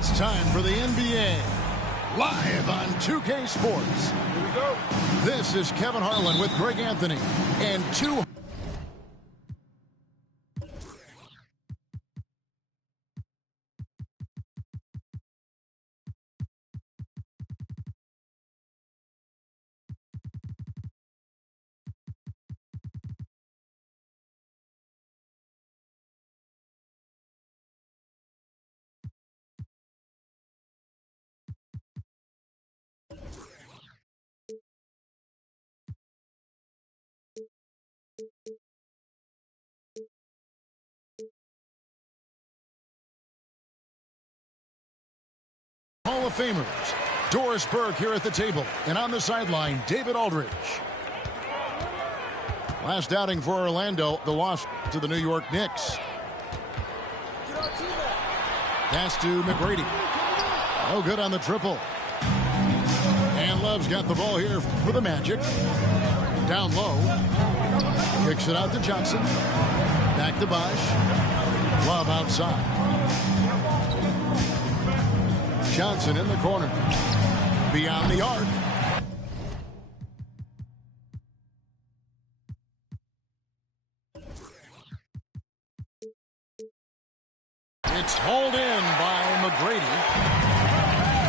It's time for the NBA, live on 2K Sports. Here we go. This is Kevin Harlan with Greg Anthony and two. Hall of Famers, Doris Burke here at the table, and on the sideline, David Aldridge. Last outing for Orlando, the loss to the New York Knicks. Pass to McGrady. No good on the triple. And Love's got the ball here for the Magic. Down low. Kicks it out to Johnson. Back to Bosch. Love outside. Johnson in the corner. Beyond the arc. It's hauled in by McGrady.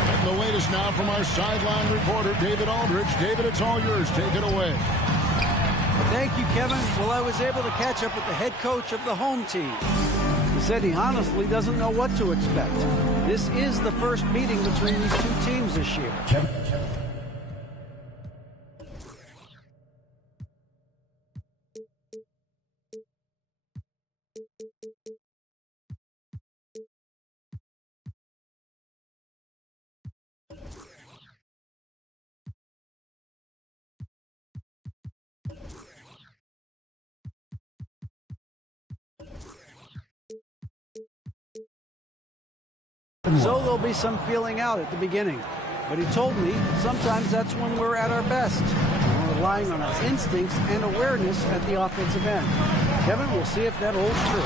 And the latest now from our sideline reporter, David Aldridge. David, it's all yours. Take it away. Thank you, Kevin. Well, I was able to catch up with the head coach of the home team. He said he honestly doesn't know what to expect. This is the first meeting between these two teams this year. So there'll be some feeling out at the beginning. But he told me sometimes that's when we're at our best. We're relying on our instincts and awareness at the offensive end. Kevin, we'll see if that holds true.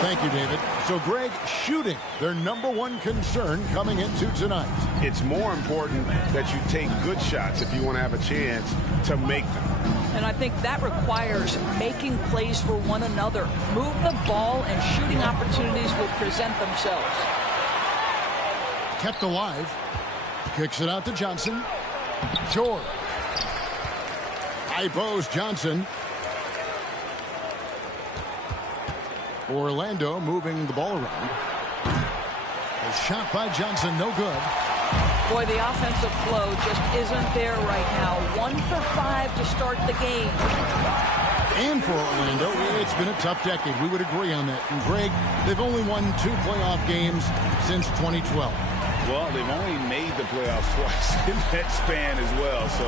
Thank you, David. So, Greg, shooting, their #1 concern coming into tonight. It's more important that you take good shots if you want to have a chance to make them. And I think that requires making plays for one another. Move the ball and shooting opportunities will present themselves. Kept alive. Kicks it out to Johnson. George. High post Johnson. Orlando moving the ball around. A shot by Johnson, no good. Boy, the offensive flow just isn't there right now. 1 for 5 to start the game. And for Orlando, it's been a tough decade. We would agree on that. And Greg, they've only won 2 playoff games since 2012. Well, they've only made the playoffs twice in that span as well. So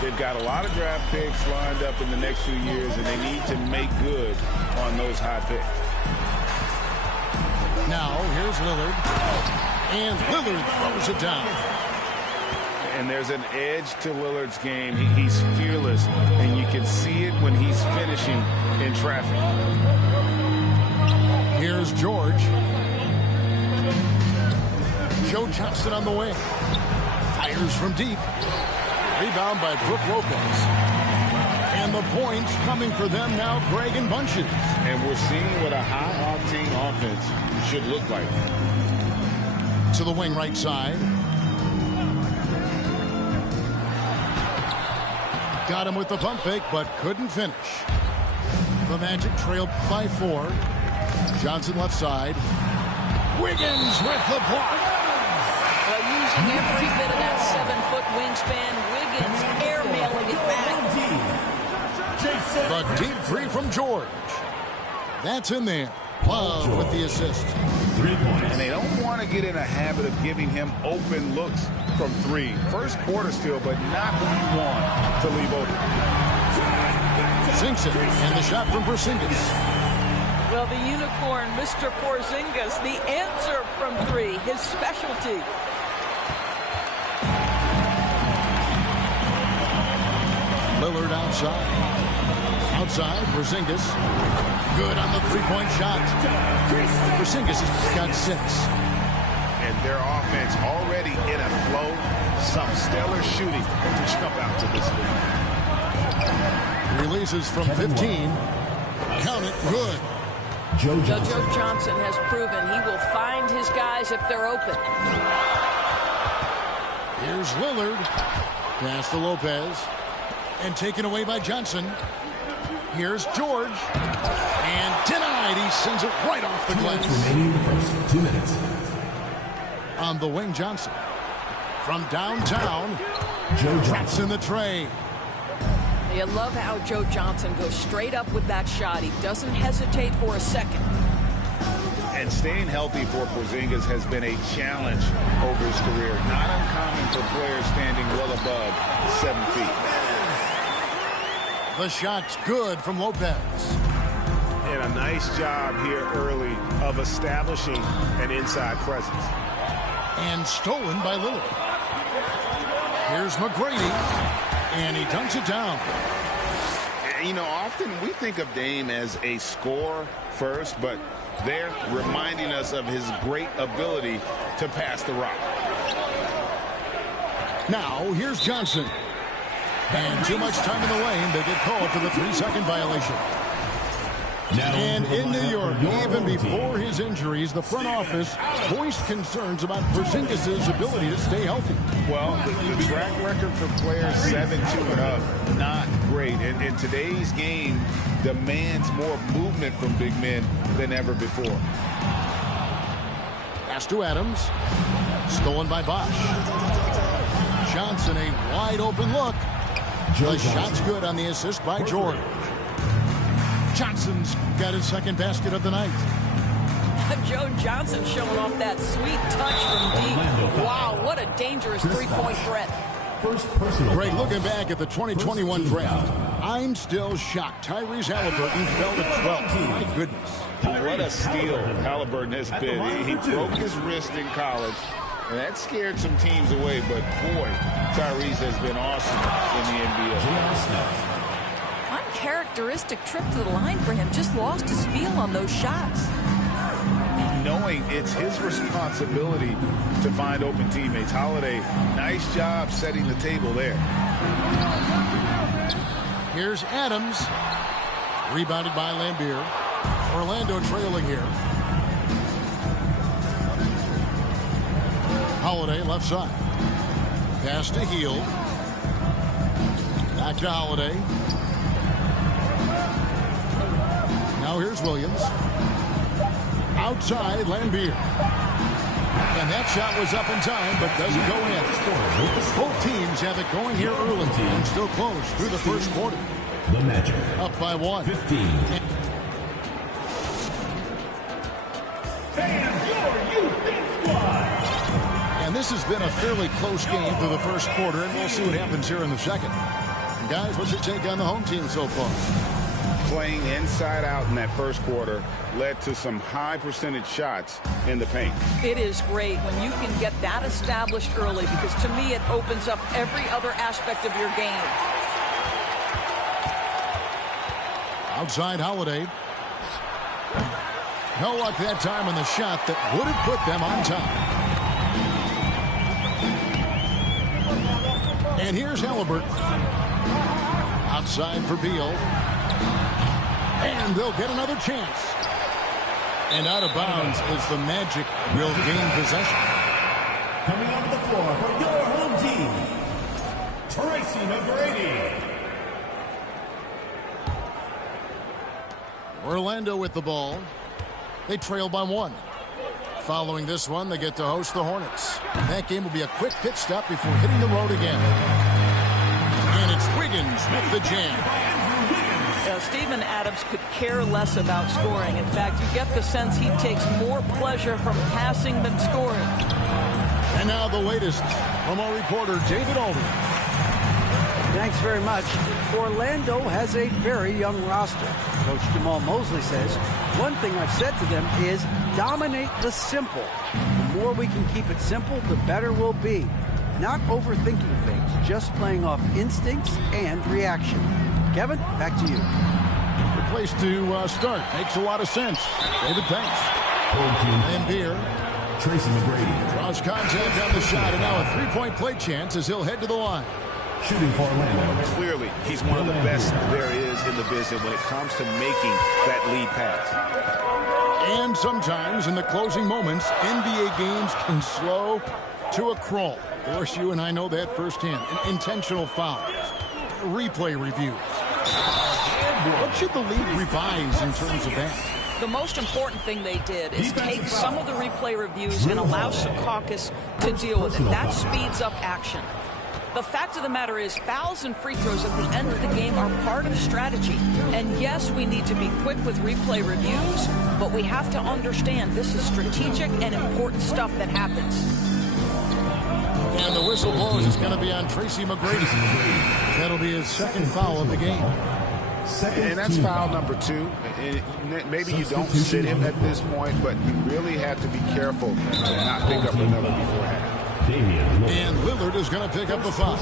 they've got a lot of draft picks lined up in the next few years, and they need to make good on those high picks. Now, here's Lillard. And Lillard throws it down. And there's an edge to Lillard's game. He's fearless, and you can see it when he's finishing in traffic. Here's George. Joe Johnson on the wing. Fires from deep. Rebound by Brook Lopez. And the points coming for them now, Greg, in bunches. And we're seeing what a high-octane offense should look like. To the wing right side. Got him with the pump fake, but couldn't finish. The Magic trailed by 4. Johnson left side. Wiggins with the block. Using every bit of that 7-foot wingspan, Wiggins airmailing it back. The deep three from George. That's in there. Love with the assist. And they don't want to get in a habit of giving him open looks from 3. First quarter still, but not who you want to leave open. Sinks it, and the shot from Porzingis. Well, the unicorn, Mr. Porzingis, the answer from 3, his specialty. Lillard outside. Outside, Porzingis. Good on the three-point shot. Porzingis has got 6. their offense already in a flow. Some stellar shooting to jump out to this lead. Releases from 15. Count it, good. Joe Johnson has proven he will find his guys if they're open. Here's Lillard. Pass to Lopez. And taken away by Johnson. Here's George. And denied. He sends it right off the glass. Remaining the first 2 minutes. On the wing, Johnson. From downtown. Joe Drops in the tray. You love how Joe Johnson goes straight up with that shot. He doesn't hesitate for a second. And staying healthy for Porzingis has been a challenge over his career. Not uncommon for players standing well above 7 feet. The shot's good from Lopez. And a nice job here early of establishing an inside presence. And stolen by Lillard. Here's McGrady. And he dunks it down. You know, often we think of Dame as a scorer first, but they're reminding us of his great ability to pass the rock. Now, here's Johnson. And too much time in the lane. They get called for the 3-second violation. And in New York, even before his injuries, the front office voiced concerns about Porzingis' ability to stay healthy. Well, the track record for players 7-2 and up, not great. And today's game demands more movement from big men than ever before. Pass to Adams. Stolen by Bosch. Johnson, a wide open look. The shot's good on the assist by George. Johnson's got his second basket of the night. Joe Johnson showing off that sweet touch from deep. Wow, what a dangerous three-point threat. Greg, looking back at the 2021 draft, I'm still shocked. Tyrese Halliburton fell to 12. My goodness. What a steal Halliburton has been. He broke his wrist in college, and that scared some teams away. But, boy, Tyrese has been awesome in the NBA. Uncharacteristic trip to the line for him. Just lost his feel on those shots. Knowing it's his responsibility to find open teammates. Holiday, nice job setting the table there. Here's Adams. Rebounded by Lambier. Orlando trailing here. Holiday left side. Pass to Hield. Back to Holiday. Now here's Williams. Outside, Lambier. And that shot was up in time, but doesn't go in. Both teams have it going here early and still close through the first quarter. The Magic Up by 1. 15. And this has been a fairly close game through the first quarter, and we'll see what happens here in the second. And guys, what's your take on the home team so far? Playing inside out in that first quarter led to some high percentage shots in the paint. It is great when you can get that established early, because to me it opens up every other aspect of your game. Outside Holiday. No luck that time on the shot that would have put them on top. And here's Halliburton. Outside for Beal. And they'll get another chance. And out of bounds as the Magic will gain possession. Coming onto the floor for your home team, Tracy McGrady. Orlando with the ball. They trail by 1. Following this one, they get to host the Hornets. That game will be a quick pit stop before hitting the road again. And it's Wiggins with the jam. Steven Adams could care less about scoring. In fact, you get the sense he takes more pleasure from passing than scoring. And now the latest from our reporter, David Aldridge. Thanks very much. Orlando has a very young roster. Coach Jamal Mosley says, one thing I've said to them is dominate the simple. The more we can keep it simple, the better we'll be. Not overthinking things, just playing off instincts and reaction. Kevin, back to you. The place to start. Makes a lot of sense. David, thanks. Lambier Tracy McGrady. Draws contact on the shot, and now a three-point play chance as he'll head to the line. Shooting for Orlando. Clearly, he's one of the best there is in the business when it comes to making that lead pass. And sometimes in the closing moments, NBA games can slow to a crawl. Of course, you and I know that firsthand. Intentional fouls, replay reviews. What should the league revise in terms of that? The most important thing they did is take some of the replay reviews and allow Secaucus to deal with it. That speeds up action. The fact of the matter is fouls and free throws at the end of the game are part of strategy. And yes, we need to be quick with replay reviews, but we have to understand this is strategic and important stuff that happens. And the whistle blows. It's going to be on Tracy McGrady. That'll be his second foul of the game. And that's foul number 2. And maybe you don't sit him at this point, but you really have to be careful to not pick up another beforehand. And Lillard is going to pick up the foul.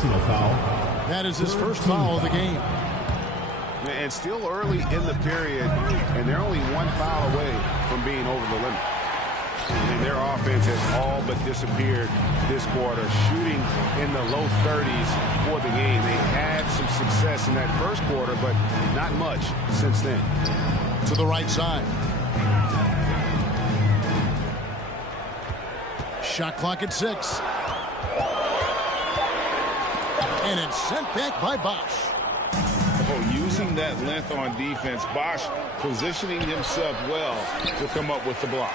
That is his first foul of the game. And still early in the period, and they're only one foul away from being over the limit. And their offense has all but disappeared this quarter, shooting in the low 30s for the game. They had some success in that first quarter, but not much since then. To the right side. Shot clock at 6. And it's sent back by Bosch. Oh, using that length on defense, Bosch positioning himself well to come up with the block.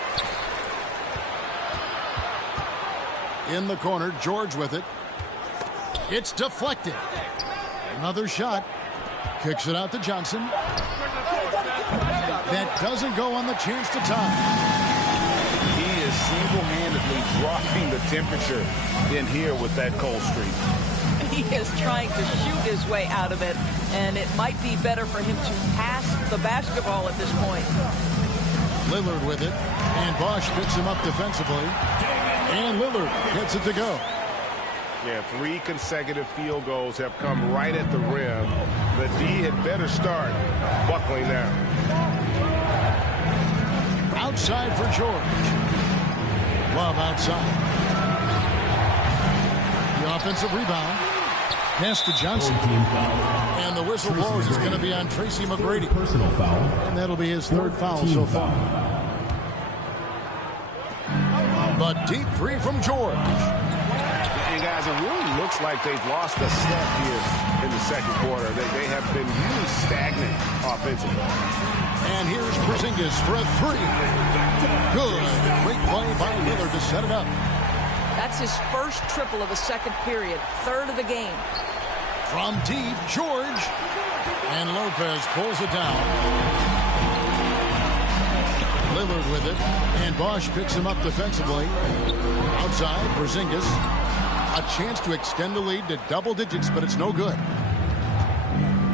In the corner, George with it. It's deflected. Another shot. Kicks it out to Johnson. That doesn't go on the chance to tie. He is single-handedly dropping the temperature in here with that cold streak. He is trying to shoot his way out of it, and it might be better for him to pass the basketball at this point. Lillard with it, and Bosch picks him up defensively, and Lillard gets it to go. Yeah, 3 consecutive field goals have come right at the rim. The D had better start buckling down. Outside for George. Love outside. The offensive rebound. Pass to Johnson. And the whistle blows. It's going to be on Tracy McGrady. Personal foul. And that'll be his third foul so far. The deep 3 from George. And guys, it really looks like they've lost a step here in the second quarter. They have been really stagnant offensively. And here's Porzingis for a 3. Good. Great play by Lillard to set it up. That's his first triple of the second period, third of the game. From deep, George. And Lopez pulls it down. Lillard with it. And Bosch picks him up defensively. Outside, Porzingis. A chance to extend the lead to double digits, but it's no good.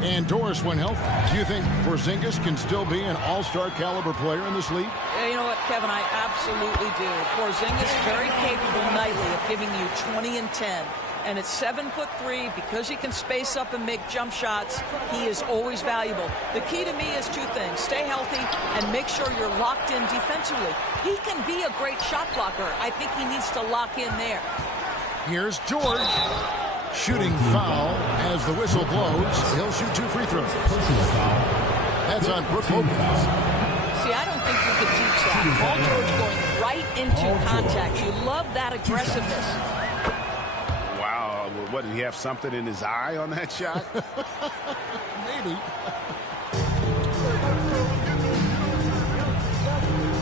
And Doris Winhelf, do you think Porzingis can still be an all-star caliber player in this league? Yeah, you know what, Kevin, I absolutely do. Porzingis very capable nightly of giving you 20 and 10. And at 7'3", because he can space up and make jump shots, he is always valuable. The key to me is 2 things. Stay healthy and make sure you're locked in defensively. He can be a great shot blocker. I think he needs to lock in there. Here's George. Shooting foul as the whistle blows. He'll shoot 2 free throws. That's on Brook Lopez. See, I don't think you can teach that. Paul George going right into contact. You love that aggressiveness. Wow. What, did he have something in his eye on that shot? Maybe.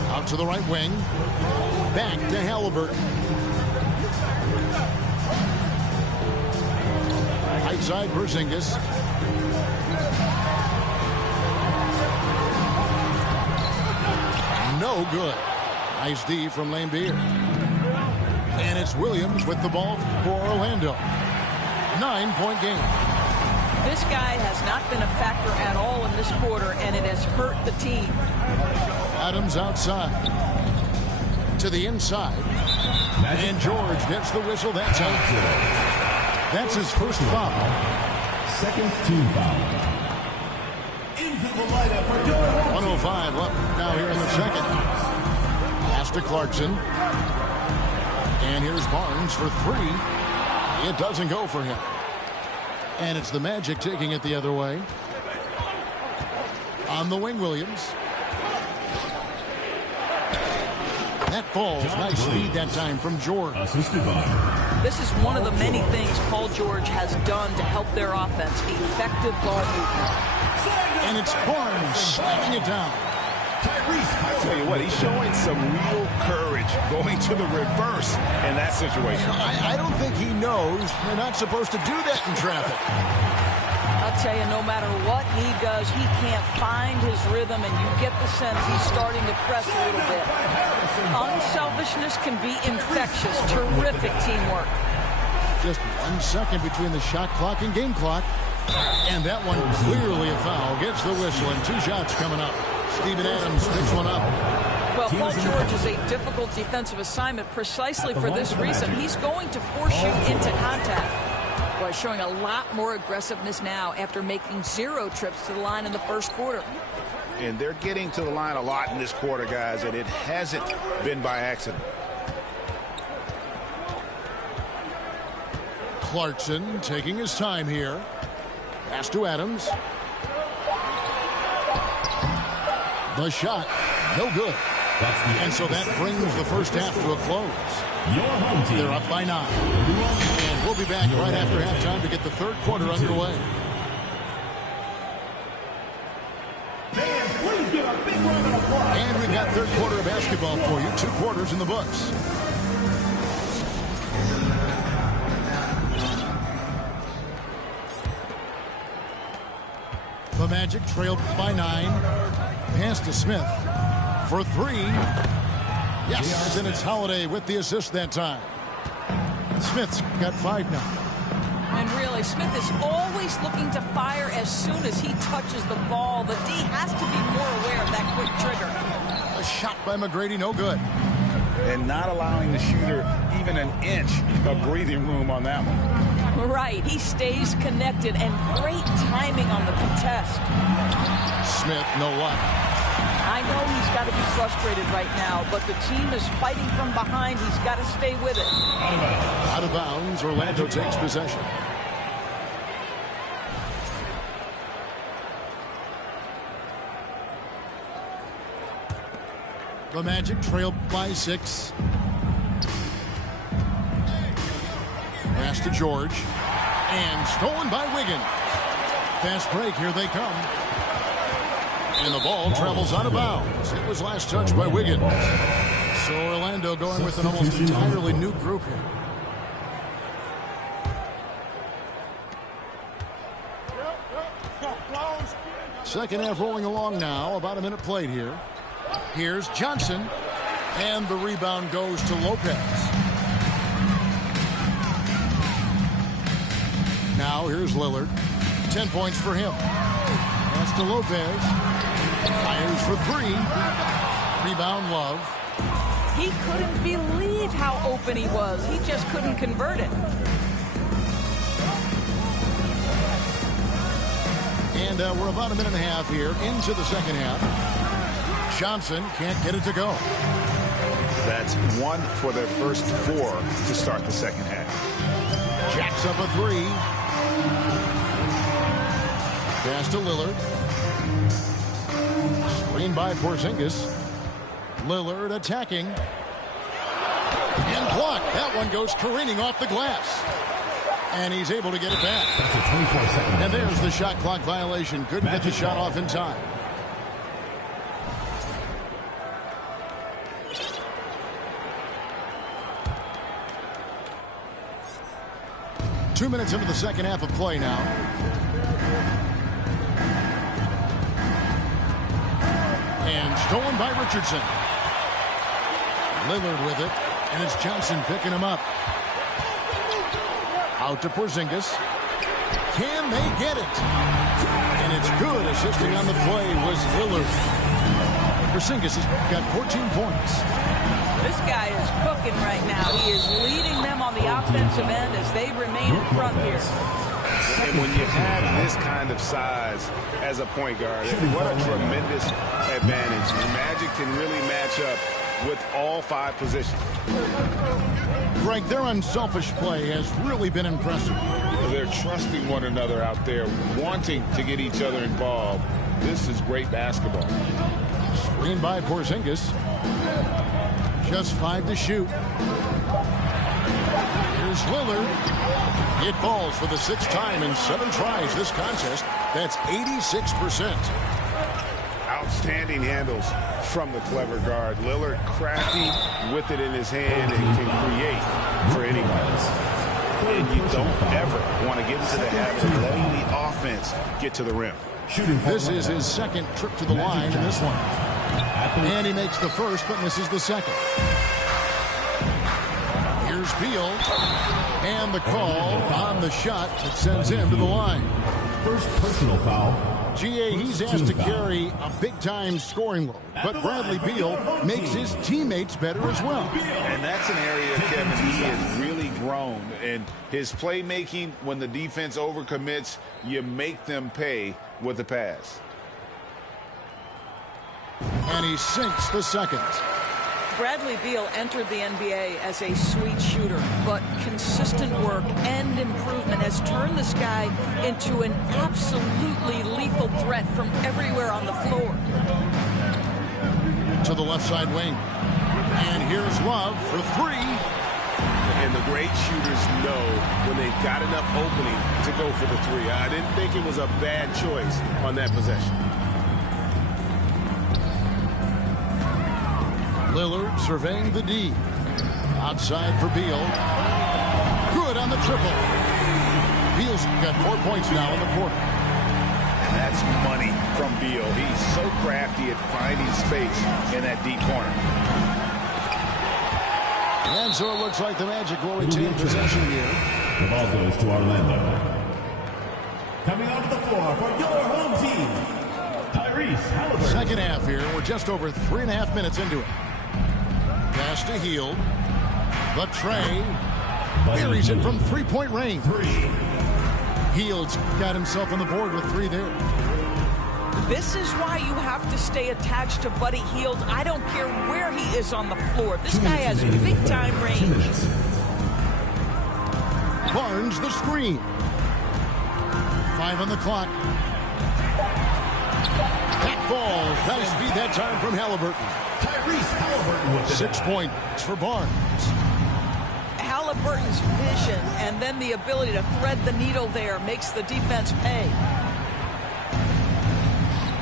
Out to the right wing. Back to Halliburton. Outside Porzingis. No good. Nice D from Lambeer. And it's Williams with the ball for Orlando. 9-point game. This guy has not been a factor at all in this quarter, and it has hurt the team. Adams outside. To the inside. And George gets the whistle. That's out. That's his first foul. Second team foul. Into the lineup for your 105 up now here in the second. Pass to Clarkson. And here's Barnes for three. It doesn't go for him. And it's the Magic taking it the other way. On the wing, Williams. That falls. Nice speed that time from George. This is one of the many things Paul George has done to help their offense. Effective ball movement. And it's Barnes slamming it down. I tell you what, he's showing some real courage going to the reverse in that situation. I don't think he knows you're not supposed to do that in traffic. I'll tell you, no matter what he does, he can't find his rhythm, and you get the sense he's starting to press a little bit. Unselfishness can be infectious. Terrific teamwork. Just 1 second between the shot clock and game clock. And that one clearly a foul. Gets the whistle, and 2 shots coming up. Steven Adams picks one up. Well, Paul George is a difficult defensive assignment precisely for this reason. He's going to force you into contact. Boy, showing a lot more aggressiveness now after making 0 trips to the line in the first quarter. And they're getting to the line a lot in this quarter, guys, and it hasn't been by accident. Clarkson taking his time here. Pass to Adams. The shot, no good. And so that brings the first half to a close. They're up by 9. And we'll be back right after halftime to get the third quarter underway. And we've got third quarter of basketball for you. 2 quarters in the books. The Magic trailed by 9. Pass to Smith for 3. Yes, and it's Holiday with the assist that time. Smith's got 5 now. And really, Smith is always looking to fire as soon as he touches the ball. The D has to be more aware of that quick trigger. A shot by McGrady, no good. And not allowing the shooter even an inch of breathing room on that one. Right, he stays connected, and great timing on the contest. Smith, no luck. I know he's got to be frustrated right now, but the team is fighting from behind. He's got to stay with it. Out of bounds, Orlando takes possession. The Magic trail by 6. Pass to George. And stolen by Wiggins. Fast break, here they come. And the ball travels out of bounds. It was last touched by Wiggins. So Orlando going with an almost entirely new group here. Second half rolling along now. About a minute played here. Here's Johnson. And the rebound goes to Lopez. Now here's Lillard. 10 points for him. Pass to Lopez. Fires for 3. Rebound, Love. He couldn't believe how open he was. He just couldn't convert it. And we're about a minute and a half here into the second half. Johnson can't get it to go. That's 1 for their first 4 to start the second half. Jacks up a 3. Pass to Lillard. Screen by Porzingis. Lillard attacking. And blocked. That one goes careening off the glass. And he's able to get it back. And there's the shot clock violation. Couldn't get the shot off in time. Two minutes into the second half of play now. And stolen by Richardson. Lillard with it. And it's Johnson picking him up. Out to Porzingis. Can they get it? And it's good. Assisting on the play was Lillard. Porzingis has got 14 points. This guy is cooking right now. He is leading them on the offensive end as they remain in front here. And when you have this kind of size as a point guard, what a tremendous advantage. The Magic can really match up with all 5 positions. Greg, their unselfish play has really been impressive. They're trusting one another out there, wanting to get each other involved. This is great basketball. Screen by Porzingis. Just 5 to shoot. Here's Lillard. It falls for the 6th time in 7 tries this contest. That's 86%. Outstanding handles from the clever guard. Lillard crafty with it in his hand and can create for anybody. And you don't ever want to get into the habit of letting the offense get to the rim. This is his 2nd trip to the line in this one. And he makes the first but misses the second. Here's Beal. And the call on the shot that sends him to the line. First personal foul. GA, he's asked to carry a big-time scoring load, but Bradley Beal makes his teammates better as well. And that's an area, Kevin, he has really grown. And his playmaking, when the defense overcommits, you make them pay with the pass. And he sinks the second. Bradley Beal entered the NBA as a sweet shooter, but consistent work and improvement has turned this guy into an absolutely lethal threat from everywhere on the floor. To the left side wing. And here's Love for 3. And the great shooters know when they've got enough opening to go for the 3. I didn't think it was a bad choice on that possession. Lillard surveying the D. Outside for Beal. Good on the triple. Beal's got 4 points now in the quarter. And that's money from Beal. He's so crafty at finding space in that deep corner. And so it looks like the Magic will retain possession here. The ball goes to Orlando. Coming onto the floor for your home team, Tyrese Halliburton. Second half here. We're just over 3.5 minutes into it. Pass to Hield. The tray. Buries it from 3-point range. Hield's got himself on the board with 3 there. This is why you have to stay attached to Buddy Hield. I don't care where he is on the floor. This guy has big-time range. Barnes the screen. 5 on the clock. That falls. Nice feed that time from Halliburton. Tyrese Halliburton with 6 points for Barnes. Halliburton's vision and then the ability to thread the needle there makes the defense pay.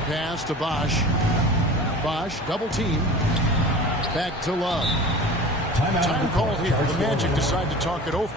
Pass to Bosch. Bosch double team. Back to Love. Time called here. The Magic decide to talk it over.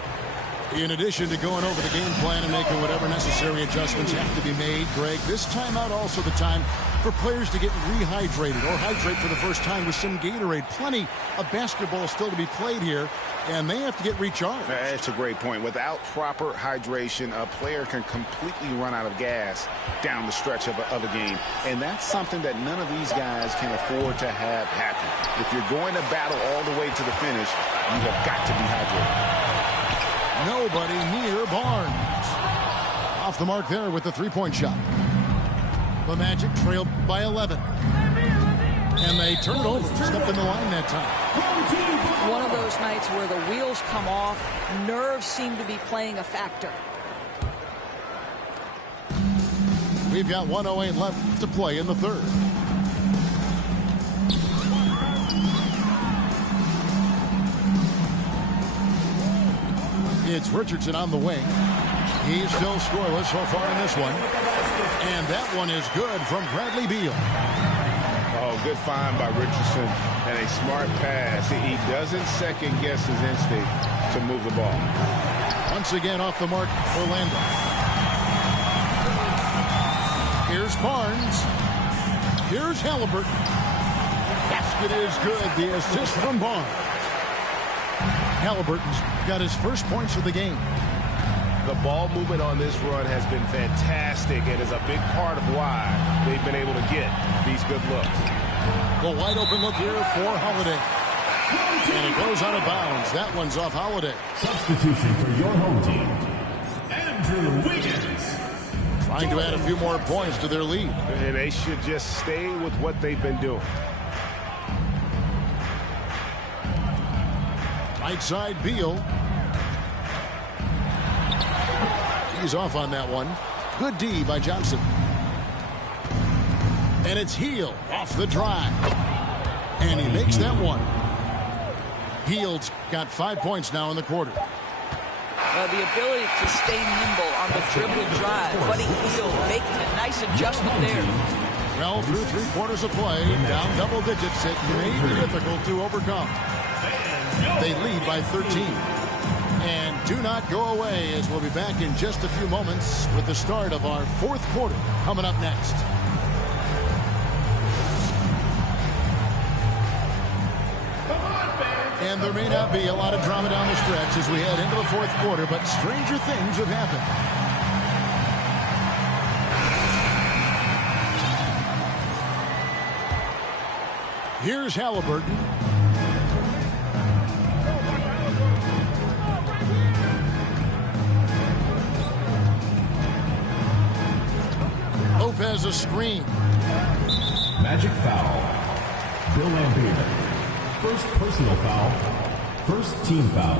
In addition to going over the game plan and making whatever necessary adjustments have to be made, Greg, this timeout also the time for players to get rehydrated or hydrate for the first time with some Gatorade. Plenty of basketball still to be played here, and they have to get recharged. That's a great point. Without proper hydration, a player can completely run out of gas down the stretch of a game. And that's something that none of these guys can afford to have happen. If you're going to battle all the way to the finish, you have got to be hydrated. Nobody near Barnes. Off the mark there with the 3-point shot. The Magic trailed by 11. And they turn it over. Stepped in the line that time. One of those nights where the wheels come off, nerves seem to be playing a factor. We've got 1:08 left to play in the third. It's Richardson on the wing. He's still scoreless so far in this one. And that one is good from Bradley Beal. Oh, good find by Richardson and a smart pass. He doesn't second guess his instinct to move the ball. Once again off the mark, Orlando. Here's Barnes. Here's Halliburton. Basket is good. The assist from Barnes. Halliburton's got his first points of the game. The ball movement on this run has been fantastic and is a big part of why they've been able to get these good looks. The wide open look here for Holiday. And it goes out of bounds. That one's off Holiday. Substitution for your home team, Andrew Wiggins. Trying to add a few more points to their lead. And they should just stay with what they've been doing. Right side, Beal. He's off on that one. Good D by Johnson. And it's Hield off the drive. And he makes that one. Hield's got 5 points now in the quarter. The ability to stay nimble on the dribble drive. Buddy Hield making a nice adjustment there. Well, through 3 quarters of play, down double digits, it may be difficult to overcome. They lead by 13. And do not go away, as we'll be back in just a few moments with the start of our 4th quarter coming up next. And there may not be a lot of drama down the stretch as we head into the 4th quarter, but stranger things have happened. Here's Halliburton. Lopez a screen. Magic foul. Bill Lambier. First personal foul. First team foul.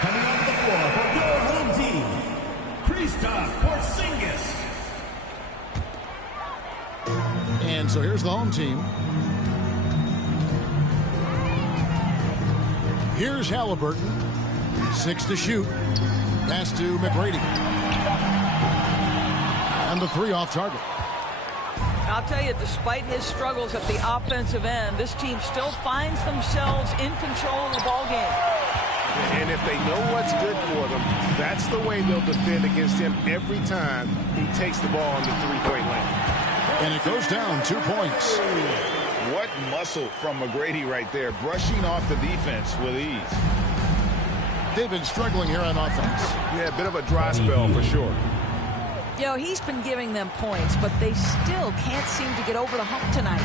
Coming on the floor for your home team, Kristaps Porzingis. And so here's the home team. Here's Halliburton. 6 to shoot. Pass to McGrady. And the 3 off target. I'll tell you, despite his struggles at the offensive end, this team still finds themselves in control of the ball game. And if they know what's good for them, that's the way they'll defend against him every time he takes the ball in the three-point lane. And it goes down 2 points. What muscle from McGrady right there, brushing off the defense with ease. They've been struggling here on offense. Yeah, a bit of a dry spell for sure. You know, he's been giving them points, but they still can't seem to get over the hump tonight.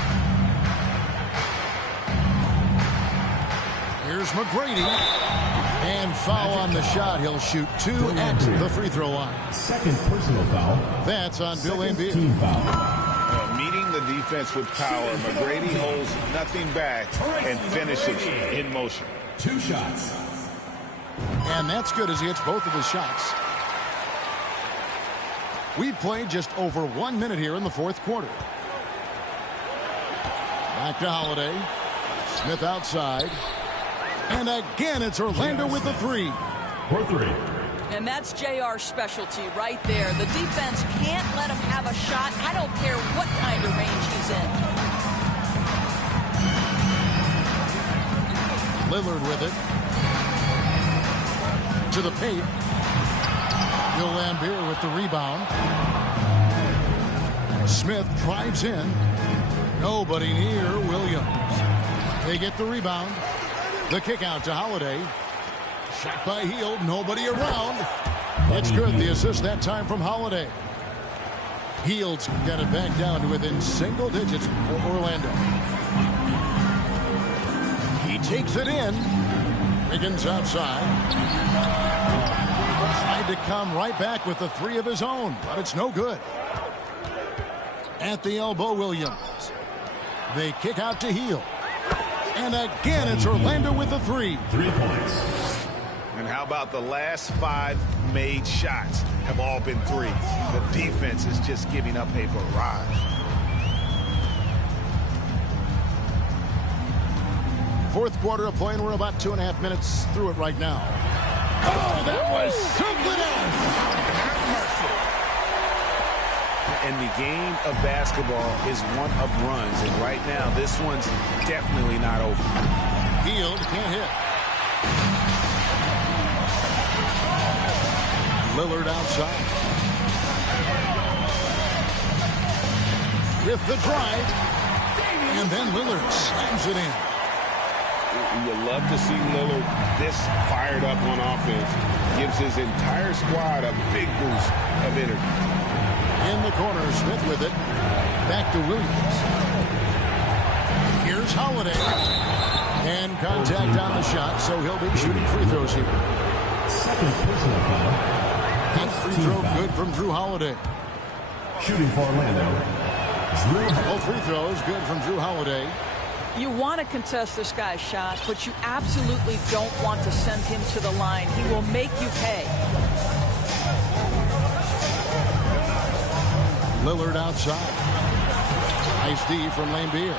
Here's McGrady. And foul on the shot. He'll shoot 2 at the free throw line. Second personal foul. That's on Bill Lambier. Team foul. Meeting the defense with power, McGrady holds nothing back and finishes in motion. 2 shots. And that's good as he hits both of his shots. We've played just over 1 minute here in the 4th quarter. Back to Holiday. Smith outside. And again, it's Orlando with the 3. For 3. And that's JR's specialty right there. The defense can't let him have a shot. I don't care what kind of range he's in. Lillard with it. To the paint. Bill Lambier with the rebound. Smith drives in. Nobody near Williams. They get the rebound. The kick out to Holiday. Shot by Hield. Nobody around. It's good. The assist that time from Holiday. Hield's got it back down to within single digits for Orlando. He takes it in. Wiggins outside. Tried to come right back with the 3 of his own, but it's no good. At the elbow, Williams. They kick out to Hield. And again, it's Orlando with the 3. 3 points. And how about the last 5 made shots have all been threes? The defense is just giving up a barrage. 4th quarter of play, and we're about 2.5 minutes through it right now. Oh, that was something else. And the game of basketball is one of runs, and right now this one's definitely not over. Hield can't hit. Lillard outside. With the drive. And then Lillard slams it in. You love to see Lillard this fired up on offense. Gives his entire squad a big boost of energy. In the corner, Smith with it. Back to Williams. Here's Holiday. And contact on the shot, so he'll be shooting free throws here. Second personal foul. That free throw good from Drew Holiday. Shooting for Orlando. Both free throws good from Drew Holiday. You want to contest this guy's shot, but you absolutely don't want to send him to the line. He will make you pay. Lillard outside. Nice D from Lambeer.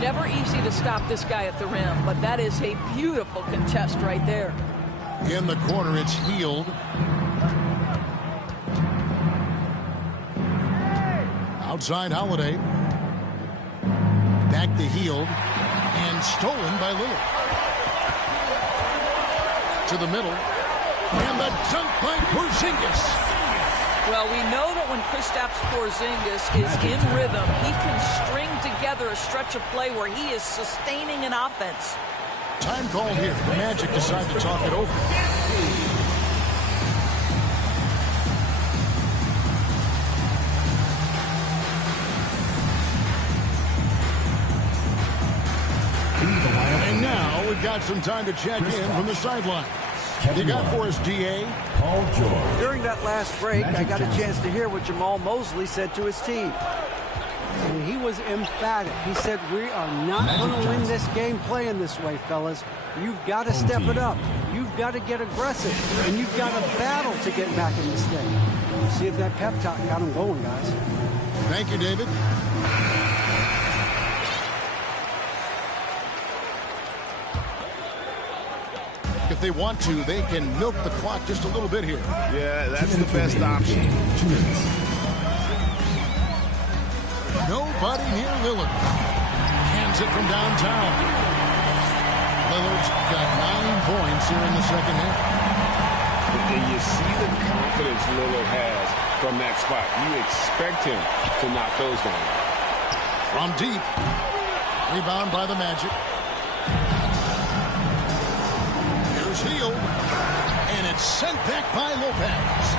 Never easy to stop this guy at the rim, but that is a beautiful contest right there. In the corner, it's Hield. Outside Holiday. Back to Hield. And stolen by Lillard. To the middle. And the dunk by Porzingis. Well, we know that when Kristaps Porzingis is in rhythm, he can string together a stretch of play where he is sustaining an offense. Time called here. The Magic decide to talk it over. And now we've got some time to check in from the sideline. You got for us, D.A.? Paul George. During that last break, I got a chance to hear what Jamal Mosley said to his team. And he was emphatic. He said, we are not going to win this game playing this way, fellas. You've got to step it up. You've got to get aggressive. And you've got to battle to get back in this thing. See if that pep talk got him going, guys. Thank you, David. If they want to, they can milk the clock just a little bit here. Yeah, that's the best option. 2 minutes. Nobody near Lillard. Hands it from downtown. Lillard's got 9 points here in the second half. And you see the confidence Lillard has from that spot. You expect him to knock those down. From deep. Rebound by the Magic. Hield, and it's sent back by Lopez.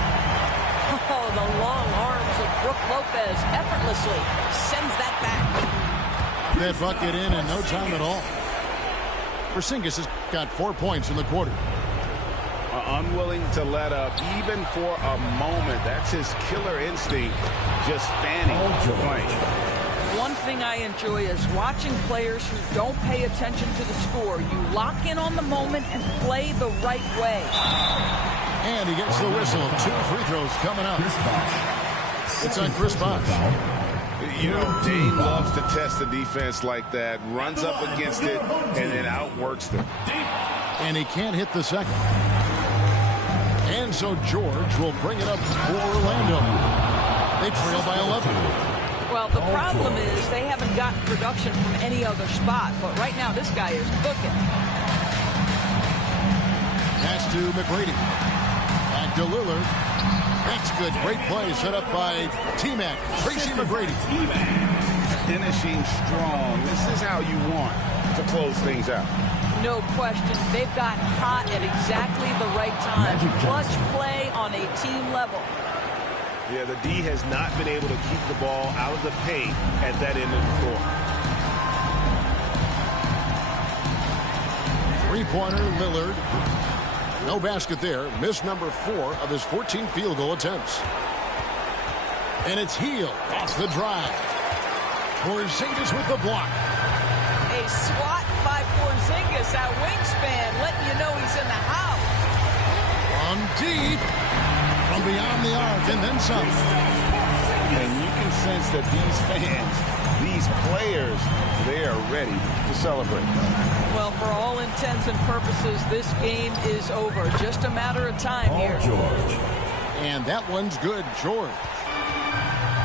Oh, the long arms of Brook Lopez effortlessly sends that back. That bucket in no time at all. Porzingis has got 4 points in the quarter. Unwilling to let up even for a moment. That's his killer instinct, just fanning the flame. One thing I enjoy is watching players who don't pay attention to the score. You lock in on the moment and play the right way. And he gets the whistle. 2 free throws coming up. It's on Chris Bosh. You know, Dame loves to test the defense like that, runs up against it, and then outworks them. And he can't hit the second. And so George will bring it up for Orlando. They trail by 11. Well, the problem is they haven't gotten production from any other spot, but right now this guy is cooking. Pass to McGrady. Back to Lillard. That's good. Great play set up by T-Mac. Tracy McGrady. Finishing strong. This is how you want to close things out. No question. They've gotten hot at exactly the right time. Clutch play on a team level. Yeah, the D has not been able to keep the ball out of the paint at that end of the court. Three-pointer, Lillard. No basket there. Missed number 4 of his 14 field goal attempts. And it's Hield off the drive. Porzingis with the block. A swat by Porzingis, that wingspan, letting you know he's in the house. On deep. From beyond the arc and then some. And you can sense that these fans, these players, they are ready to celebrate. Well, for all intents and purposes, this game is over. Just a matter of time here. George. And that one's good, George.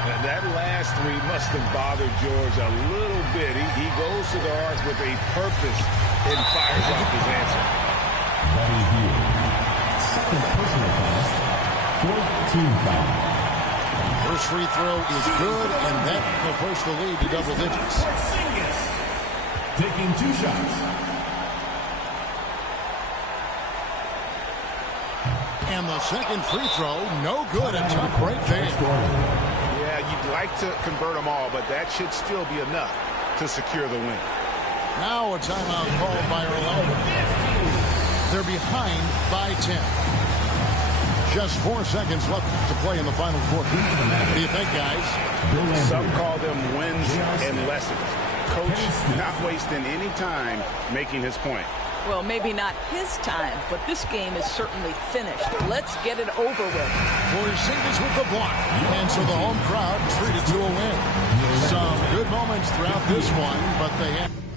And that last 3 must have bothered George a little bit. He goes to the arc with a purpose and fires off his answer. Right here. Second personal foul. 14 foul. First free throw is good, and that will push the lead to double digits. Taking 2 shots. And the second free throw, no good. A tough break there. Yeah, you'd like to convert them all, but that should still be enough to secure the win. Now a timeout called by Orlando. They're behind by 10. Just 4 seconds left to play in the final quarter. What do you think, guys? Some call them wins and lessons. Coach not wasting any time making his point. Well, maybe not his time, but this game is certainly finished. Let's get it over with. Porzingis with the block. And so the home crowd treated to a win. Some good moments throughout this one, but they have...